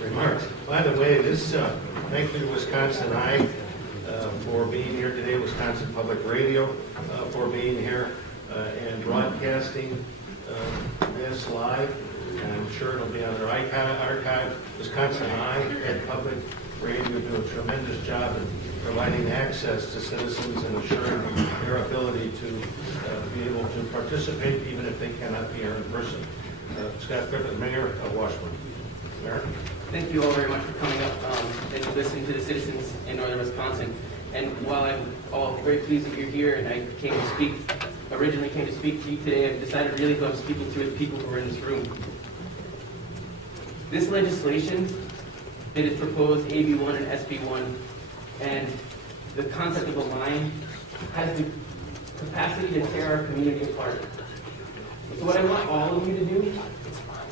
remarks. By the way, thank you to Wisconsin Eye for being here today, Wisconsin Public Radio for being here and broadcasting this live. And I'm sure it'll be on their archive. Wisconsin Eye and Public Radio do a tremendous job in providing access to citizens and assuring their ability to be able to participate even if they cannot be here in person. Scott Griffiths, Mayor of Washburn. Mayor? Thank you all very much for coming up and listening to the citizens in northern Wisconsin. And while I'm all very pleased that you're here and I originally came to speak to you today, I've decided really who I'm speaking to is people who are in this room. This legislation that is proposed, AB1 and SB1, and the concept of a line has the capacity to tear our community apart. So what I want all of you to do,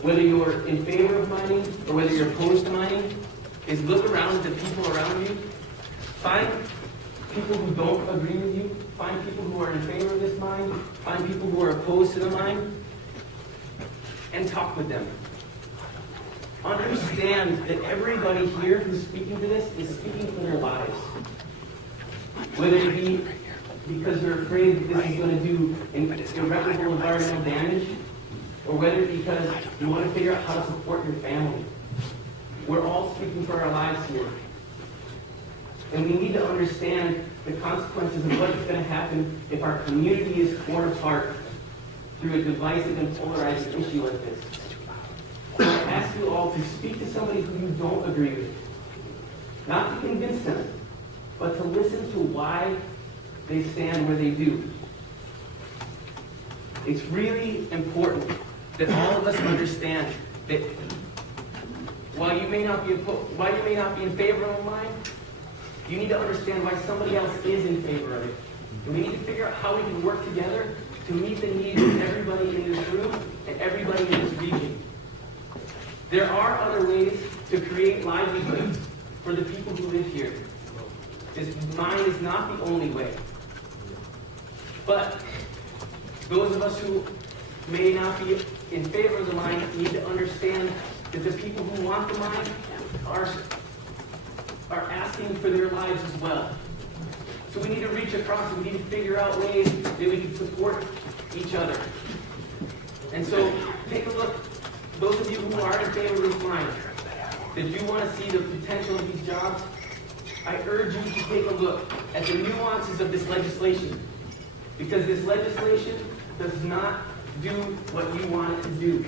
whether you're in favor of mining or whether you're opposed to mining, is look around at the people around you, find people who don't agree with you, find people who are in favor of this mine, find people who are opposed to the mine, and talk with them. Understand that everybody here who's speaking to this is speaking for their lives. Whether it be because they're afraid that this is going to do irreparable environmental damage, or whether it's because you want to figure out how to support your family. We're all speaking for our lives here. And we need to understand the consequences of what's going to happen if our community is torn apart through a divisive and polarizing issue like this. So I ask you all to speak to somebody who you don't agree with. Not to convince them, but to listen to why they stand where they do. It's really important that all of us understand that while you may not be in favor of mine, you need to understand why somebody else is in favor of it. And we need to figure out how we can work together to meet the needs of everybody in this room and everybody in this region. There are other ways to create livelihoods for the people who live here. This mine is not the only way. But those of us who may not be in favor of the mine need to understand that the people who want the mine are asking for their lives as well. So we need to reach across and we need to figure out ways that we can support each other. And so take a look, those of you who are in favor of this mine, that you want to see the potential of these jobs, I urge you to take a look at the nuances of this legislation. Because this legislation does not do what you want it to do.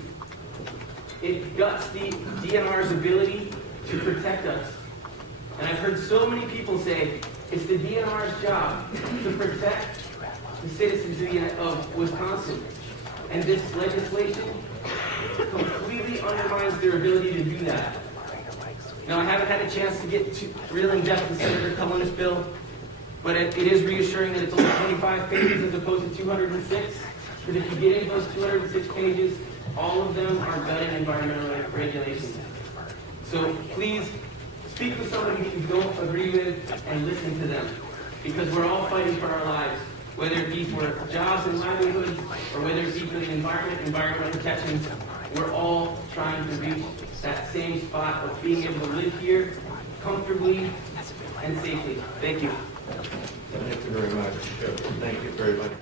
It guts the DNR's ability to protect us. And I've heard so many people say, it's the DNR's job to protect the citizens of Wisconsin. And this legislation completely undermines their ability to do that. Now, I haven't had a chance to get real in-depth with Senator Cullen's bill, but it is reassuring that it's only 25 pages as opposed to 206. But if you get into those 206 pages, all of them are gutted environmental regulations. So please speak with somebody that you don't agree with and listen to them. Because we're all fighting for our lives, whether it be for jobs and livelihoods, or whether it be for the environmental protections. We're all trying to reach that same spot of being able to live here comfortably and safely. Thank you. Thank you very much. Thank you very much.